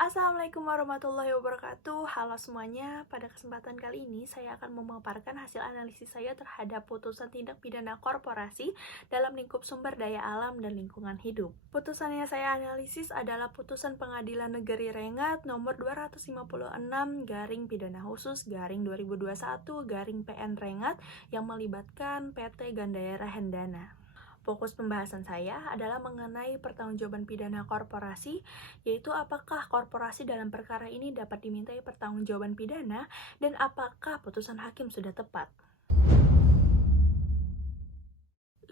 Assalamualaikum warahmatullahi wabarakatuh. Halo semuanya, pada kesempatan kali ini saya akan memaparkan hasil analisis saya terhadap putusan tindak pidana korporasi dalam lingkup sumber daya alam dan lingkungan hidup. Putusan yang saya analisis adalah putusan Pengadilan Negeri Rengat nomor 256 garing pidana khusus garing 2021 garing PN Rengat yang melibatkan PT Gandaira Hendana. Fokus pembahasan saya adalah mengenai pertanggungjawaban pidana korporasi, yaitu apakah korporasi dalam perkara ini dapat dimintai pertanggungjawaban pidana dan apakah putusan hakim sudah tepat.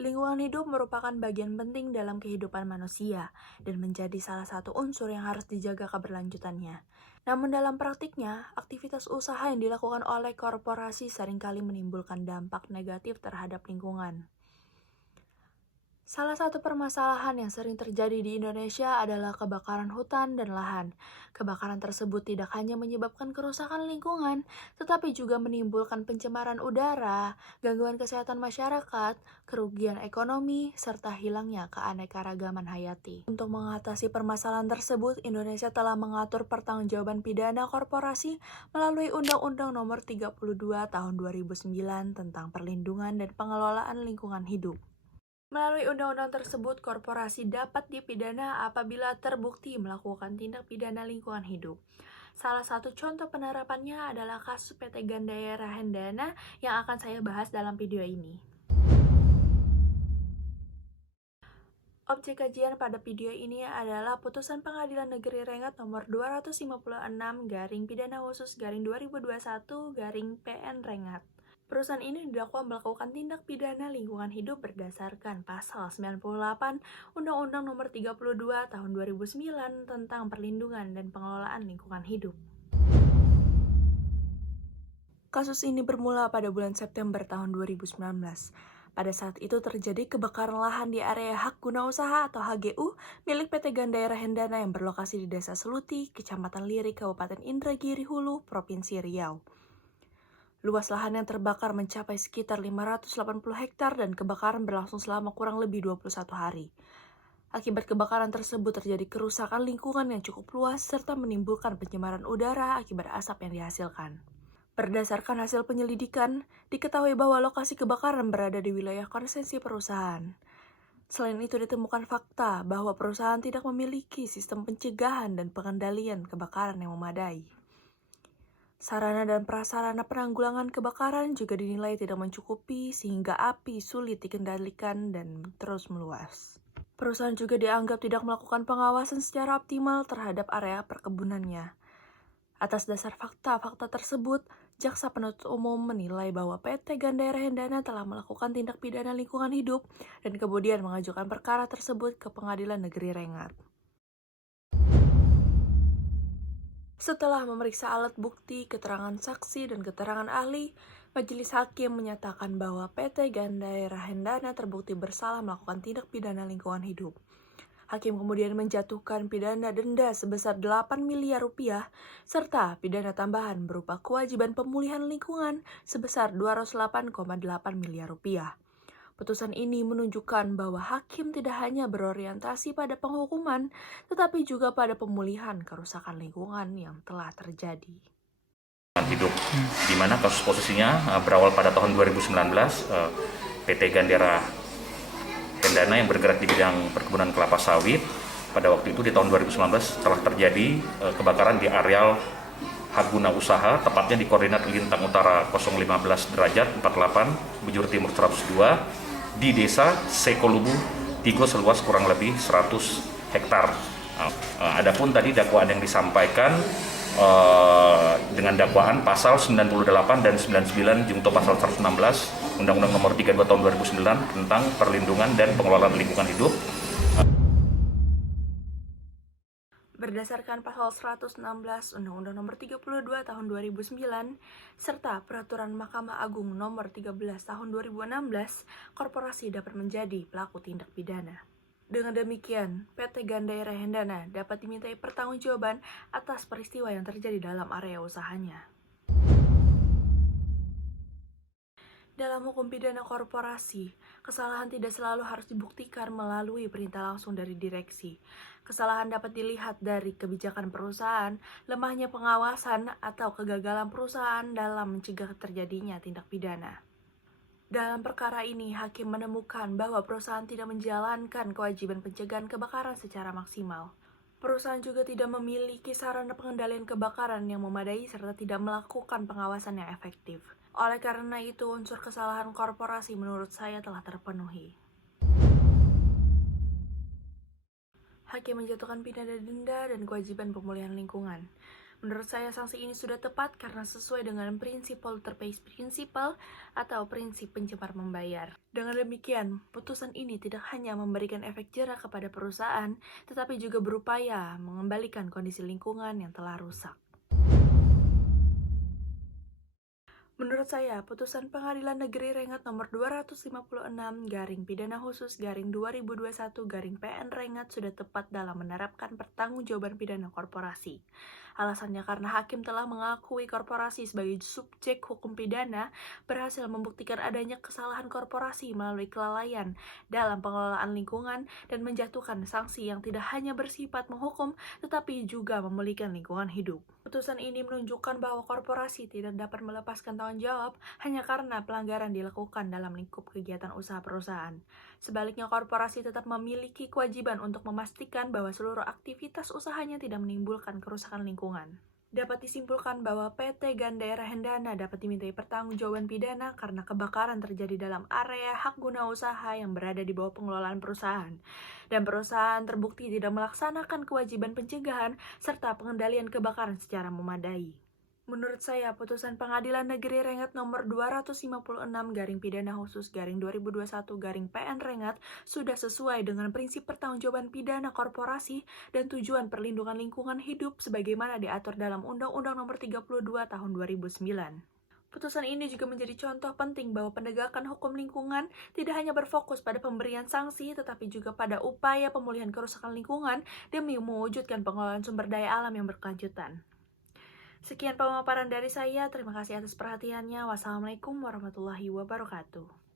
Lingkungan hidup merupakan bagian penting dalam kehidupan manusia dan menjadi salah satu unsur yang harus dijaga keberlanjutannya. Namun dalam praktiknya, aktivitas usaha yang dilakukan oleh korporasi seringkali menimbulkan dampak negatif terhadap lingkungan. Salah satu permasalahan yang sering terjadi di Indonesia adalah kebakaran hutan dan lahan. Kebakaran tersebut tidak hanya menyebabkan kerusakan lingkungan, tetapi juga menimbulkan pencemaran udara, gangguan kesehatan masyarakat, kerugian ekonomi, serta hilangnya keanekaragaman hayati. Untuk mengatasi permasalahan tersebut, Indonesia telah mengatur pertanggungjawaban pidana korporasi melalui Undang-Undang Nomor 32 Tahun 2009 tentang Perlindungan dan Pengelolaan Lingkungan Hidup. Melalui undang-undang tersebut, korporasi dapat dipidana apabila terbukti melakukan tindak pidana lingkungan hidup. Salah satu contoh penerapannya adalah kasus PT Gandaira Hendana yang akan saya bahas dalam video ini. Objek kajian pada video ini adalah putusan Pengadilan Negeri Rengat nomor 256 garing pidana khusus garing 2021 garing PN Rengat. Perusahaan ini didakwa melakukan tindak pidana lingkungan hidup berdasarkan pasal 98 Undang-Undang Nomor 32 Tahun 2009 tentang Perlindungan dan Pengelolaan Lingkungan Hidup. Kasus ini bermula pada bulan September tahun 2019. Pada saat itu terjadi kebakaran lahan di area hak guna usaha atau HGU milik PT Gandaira Hendana yang berlokasi di Desa Seluti, Kecamatan Lirik, Kabupaten Indragiri Hulu, Provinsi Riau. Luas lahan yang terbakar mencapai sekitar 580 hektar dan kebakaran berlangsung selama kurang lebih 21 hari. Akibat kebakaran tersebut terjadi kerusakan lingkungan yang cukup luas serta menimbulkan pencemaran udara akibat asap yang dihasilkan. Berdasarkan hasil penyelidikan, diketahui bahwa lokasi kebakaran berada di wilayah konsesi perusahaan. Selain itu ditemukan fakta bahwa perusahaan tidak memiliki sistem pencegahan dan pengendalian kebakaran yang memadai. Sarana dan prasarana penanggulangan kebakaran juga dinilai tidak mencukupi sehingga api sulit dikendalikan dan terus meluas. Perusahaan juga dianggap tidak melakukan pengawasan secara optimal terhadap area perkebunannya. Atas dasar fakta-fakta tersebut, Jaksa Penuntut Umum menilai bahwa PT Gandaira Hendana telah melakukan tindak pidana lingkungan hidup dan kemudian mengajukan perkara tersebut ke Pengadilan Negeri Rengat. Setelah memeriksa alat bukti, keterangan saksi, dan keterangan ahli, Majelis Hakim menyatakan bahwa PT Gandaira Hendana terbukti bersalah melakukan tindak pidana lingkungan hidup. Hakim kemudian menjatuhkan pidana denda sebesar 8 miliar rupiah, serta pidana tambahan berupa kewajiban pemulihan lingkungan sebesar 208,8 miliar rupiah. Putusan ini menunjukkan bahwa hakim tidak hanya berorientasi pada penghukuman, tetapi juga pada pemulihan kerusakan lingkungan yang telah terjadi. Hidup, di mana kasus posisinya berawal pada tahun 2019, PT Gandaira Hendana yang bergerak di bidang perkebunan kelapa sawit. Pada waktu itu di tahun 2019 telah terjadi kebakaran di areal hak guna usaha, tepatnya di koordinat Lintang Utara 015 derajat 48, bujur timur 102, di desa Sekolubu, Tigo seluas kurang lebih 100 hektar. Adapun tadi dakwaan yang disampaikan dengan dakwaan pasal 98 dan 99 junto pasal 116 Undang-Undang Nomor 32 Tahun 2009 tentang Perlindungan dan Pengelolaan Lingkungan Hidup. Berdasarkan pasal 116 Undang-Undang Nomor 32 Tahun 2009 serta Peraturan Mahkamah Agung Nomor 13 Tahun 2016, korporasi dapat menjadi pelaku tindak pidana. Dengan demikian, PT Gandaira Hendana dapat dimintai pertanggungjawaban atas peristiwa yang terjadi dalam area usahanya. Dalam hukum pidana korporasi, kesalahan tidak selalu harus dibuktikan melalui perintah langsung dari direksi. Kesalahan dapat dilihat dari kebijakan perusahaan, lemahnya pengawasan, atau kegagalan perusahaan dalam mencegah terjadinya tindak pidana. Dalam perkara ini, hakim menemukan bahwa perusahaan tidak menjalankan kewajiban pencegahan kebakaran secara maksimal. Perusahaan juga tidak memiliki sarana pengendalian kebakaran yang memadai serta tidak melakukan pengawasan yang efektif. Oleh karena itu, unsur kesalahan korporasi menurut saya telah terpenuhi. Hakim menjatuhkan pidana denda dan kewajiban pemulihan lingkungan. Menurut saya, sanksi ini sudah tepat karena sesuai dengan prinsip polluter pays principle atau prinsip pencemar membayar. Dengan demikian, putusan ini tidak hanya memberikan efek jera kepada perusahaan, tetapi juga berupaya mengembalikan kondisi lingkungan yang telah rusak. Menurut saya, putusan Pengadilan Negeri Rengat nomor 256/Pidana Khusus/2021/PN Rengat sudah tepat dalam menerapkan pertanggungjawaban pidana korporasi. Alasannya karena hakim telah mengakui korporasi sebagai subjek hukum pidana, berhasil membuktikan adanya kesalahan korporasi melalui kelalaian dalam pengelolaan lingkungan dan menjatuhkan sanksi yang tidak hanya bersifat menghukum, tetapi juga memulihkan lingkungan hidup. Putusan ini menunjukkan bahwa korporasi tidak dapat melepaskan tanggung jawab hanya karena pelanggaran dilakukan dalam lingkup kegiatan usaha perusahaan. Sebaliknya, korporasi tetap memiliki kewajiban untuk memastikan bahwa seluruh aktivitas usahanya tidak menimbulkan kerusakan lingkungan. Dapat disimpulkan bahwa PT Gandaira Hendana dapat dimintai pertanggungjawaban pidana karena kebakaran terjadi dalam area hak guna usaha yang berada di bawah pengelolaan perusahaan. Dan perusahaan terbukti tidak melaksanakan kewajiban pencegahan serta pengendalian kebakaran secara memadai. Menurut saya, putusan Pengadilan Negeri Rengat nomor 256/Pidana Khusus/2021/PN Rengat sudah sesuai dengan prinsip pertanggungjawaban pidana korporasi dan tujuan perlindungan lingkungan hidup sebagaimana diatur dalam Undang-Undang Nomor 32 Tahun 2009. Putusan ini juga menjadi contoh penting bahwa penegakan hukum lingkungan tidak hanya berfokus pada pemberian sanksi, tetapi juga pada upaya pemulihan kerusakan lingkungan demi mewujudkan pengelolaan sumber daya alam yang berkelanjutan. Sekian pemaparan dari saya, terima kasih atas perhatiannya. Wassalamualaikum warahmatullahi wabarakatuh.